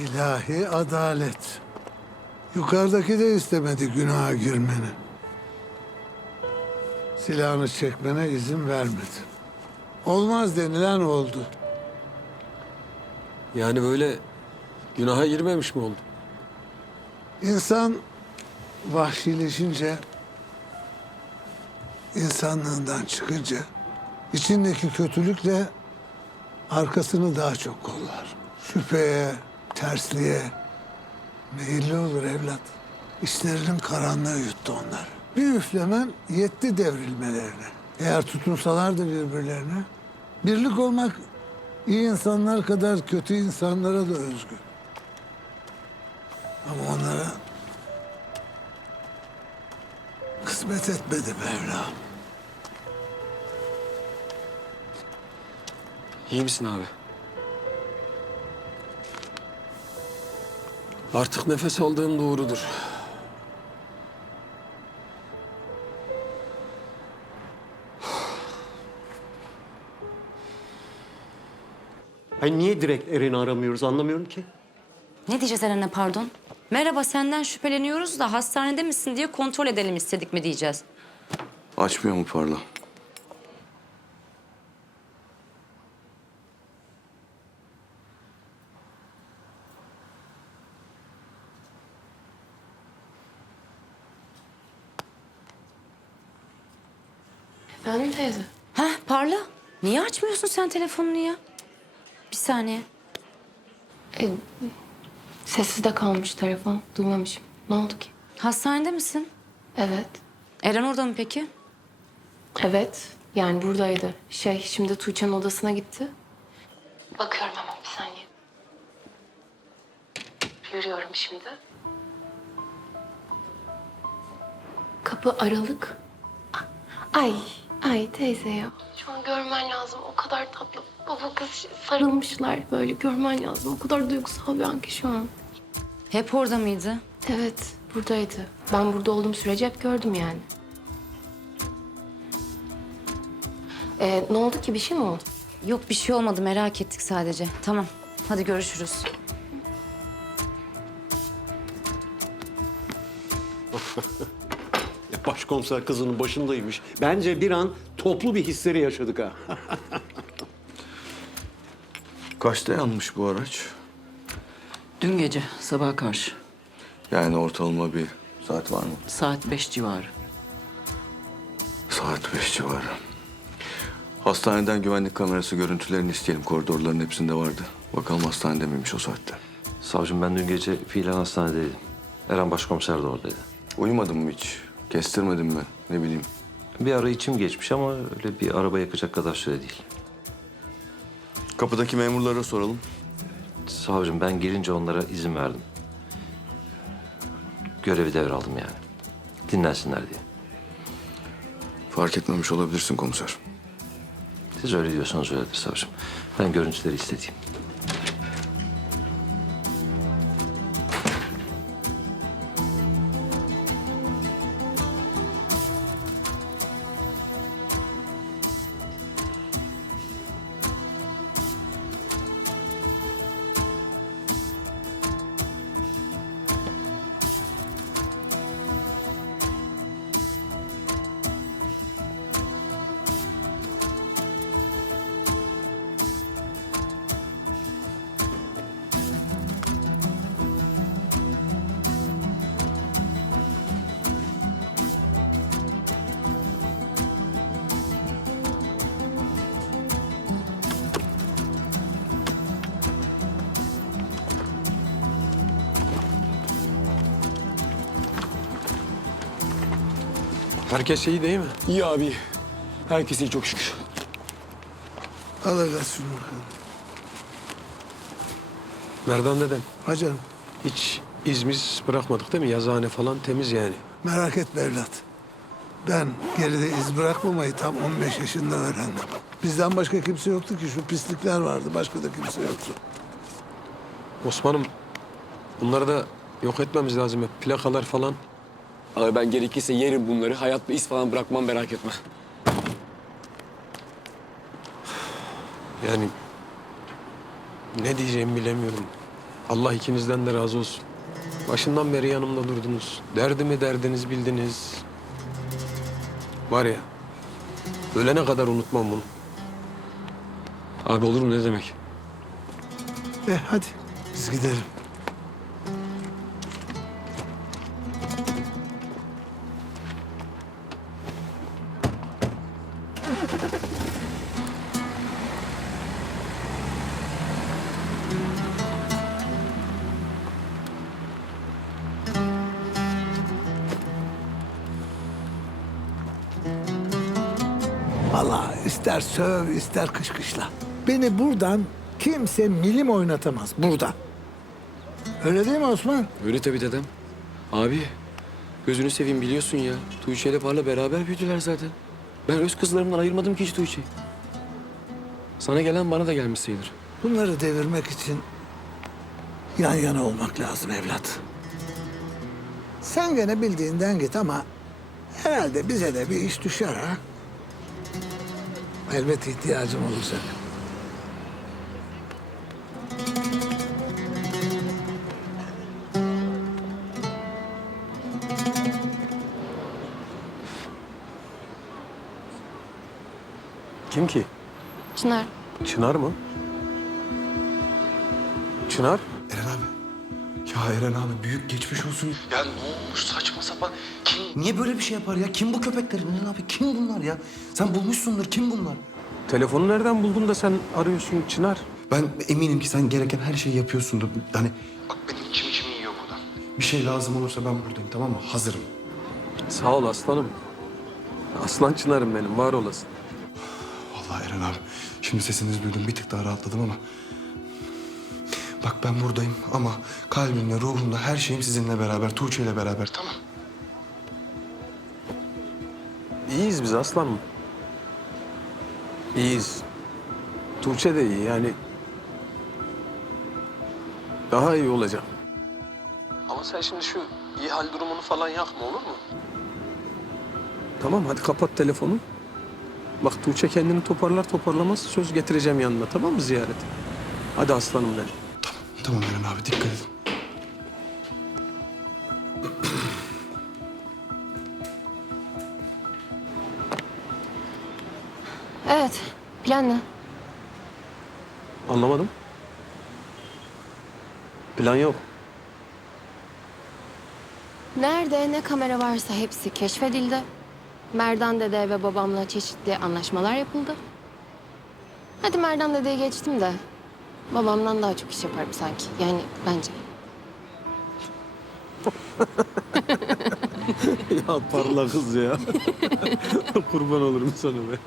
İlahi adalet. Yukarıdaki de istemedi günaha girmeni. Silahını çekmene izin vermedi. Olmaz denilen oldu. Yani böyle günaha girmemiş mi oldu? İnsan vahşileşince, insanlığından çıkınca içindeki kötülükle arkasını daha çok kollar. Şüpheye, tersliğe meyilli olur evlat. İşlerinin karanlığı yuttu onları. Bir üflemen yetti devrilmelerine. Eğer tutunsalardı birbirlerine, birlik olmak iyi insanlar kadar kötü insanlara da özgü. Ama onlara kısmet etmedi Mevlam. İyi misin abi? Artık nefes aldığın doğrudur. Ay niye direkt Eren'i aramıyoruz anlamıyorum ki. Ne diyeceğiz Eren'e pardon? Merhaba senden şüpheleniyoruz da hastanede misin diye kontrol edelim istedik mi diyeceğiz. Açmıyor mu parla? Efendim teyze? Heh Parla. Niye açmıyorsun sen telefonunu ya? Bir saniye. E, sessizde kalmış telefon. Duymamışım. Ne oldu ki? Hastanede misin? Evet. Eren orada mı peki? Evet. Yani buradaydı. Şey şimdi Tuğçe'nin odasına gitti. Bakıyorum hemen bir saniye. Yürüyorum şimdi. Kapı aralık. Ay, ay teyze ya. Şu an görmen lazım. O kadar tatlı. Baba kız sarılmışlar böyle. Görmen lazım. O kadar duygusal bir an ki şu an. Hep orada mıydı? Evet, buradaydı. Ben burada olduğum sürece hep gördüm yani. Ee, ne oldu ki? Bir şey mi oldu? Yok bir şey olmadı merak ettik sadece. Tamam hadi görüşürüz. Başkomiser kızının başındaymış. Bence bir an toplu bir histeri yaşadık ha. Kaçta yanmış bu araç? Dün gece sabaha karşı Yani ortalama bir saat var mı? saat beş civarı. Saat beş civarı. Hastaneden güvenlik kamerası görüntülerini isteyelim. Koridorların hepsinde vardı. Bakalım hastanede miymiş o saatte. Savcım ben dün gece fiilen hastanedeydim. Eren başkomiser de oradaydı. Uyumadın mı hiç? Kestirmedin mi? Ne bileyim. Bir ara içim geçmiş ama öyle bir araba yakacak kadar süre değil. Kapıdaki memurlara soralım. Savcım ben girince onlara izin verdim. Görevi devraldım yani. Dinlensinler diye. Fark etmemiş olabilirsin komiser. Siz öyle diyorsanız öyledir savcım. Ben görüntüleri istediğim. Herkes iyi değil mi? İyi abi. Herkes iyi çok şükür. Al şunu bakalım. Merdan dedem. Hacanım Hiç izmiz bırakmadık değil mi? Yazıhane falan temiz yani. merak etme evlat. Ben geride iz bırakmamayı tam 15 yaşında öğrendim. Bizden başka kimse yoktu ki şu pislikler vardı. Başka da kimse yoktu. Osman'ım bunları da yok etmemiz lazım. Plakalar falan. Abi ben gerekirse yerim bunları. Hayatta iz falan bırakmam merak etme. Yani ne diyeceğimi bilemiyorum. Allah ikinizden de razı olsun. Başından beri yanımda durdunuz. Derdimi derdiniz bildiniz. Var ya, ölene kadar unutmam bunu. Abi olur mu ne demek? E hadi biz gidelim. Vallahi ister söv ister kışkışla. Beni buradan kimse milim oynatamaz burada. Öyle değil mi Osman? Öyle tabii dedem. Abi gözünü seveyim biliyorsun ya. Tuğçe ile Parla beraber büyüdüler zaten. Ben öz kızlarımdan ayırmadım ki hiç Tuğçe'yi. Sana gelen bana da gelmiş sayılır. Bunları devirmek için yan yana olmak lazım evlat. Sen gene bildiğinden git ama herhalde bize de bir iş düşer ha. Elbet ihtiyacım olacak. Kim ki? Çınar. Çınar mı? Çınar? Eren abi. Ya Eren abi büyük geçmiş olsun. Ya ne olmuş saçma sapan. Kim, niye böyle bir şey yapar ya? Kim bu köpekler Eren abi? Kim bunlar ya? Sen bulmuşsundur. Kim bunlar? Telefonu nereden buldun da sen arıyorsun Çınar? Ben eminim ki sen gereken her şeyi yapıyorsundur. Hani bak benim içim içim yiyor burada. Bir şey lazım olursa ben buradayım tamam mı? Hazırım. Sağ ol aslanım. Aslan Çınar'ım benim, var olasın. Vallahi Eren abi. Şimdi sesinizi duydum. Bir tık daha rahatladım ama... Bak ben buradayım ama kalbimle, ruhumla, her şeyim sizinle beraber. Tuğçe ile beraber. Tamam. İyiyiz biz aslanım. İyiyiz. Tuğçe de iyi yani. Daha iyi olacak. Ama sen şimdi şu iyi hal durumunu falan yakma olur mu? Tamam hadi kapat telefonu. Bak Tuğçe kendini toparlar toparlamaz söz getireceğim yanına tamam mı ziyaret? Hadi aslanım benim. Tamam. Eren abi dikkat edin. Evet. Plan ne? Anlamadım. Plan yok. Nerede ne kamera varsa hepsi keşfedildi. Merdan dede ve babamla çeşitli anlaşmalar yapıldı. Hadi Merdan dedeye geçtim de babamdan daha çok iş yaparım sanki. Yani bence. ya parla kız ya. Kurban olurum sana be.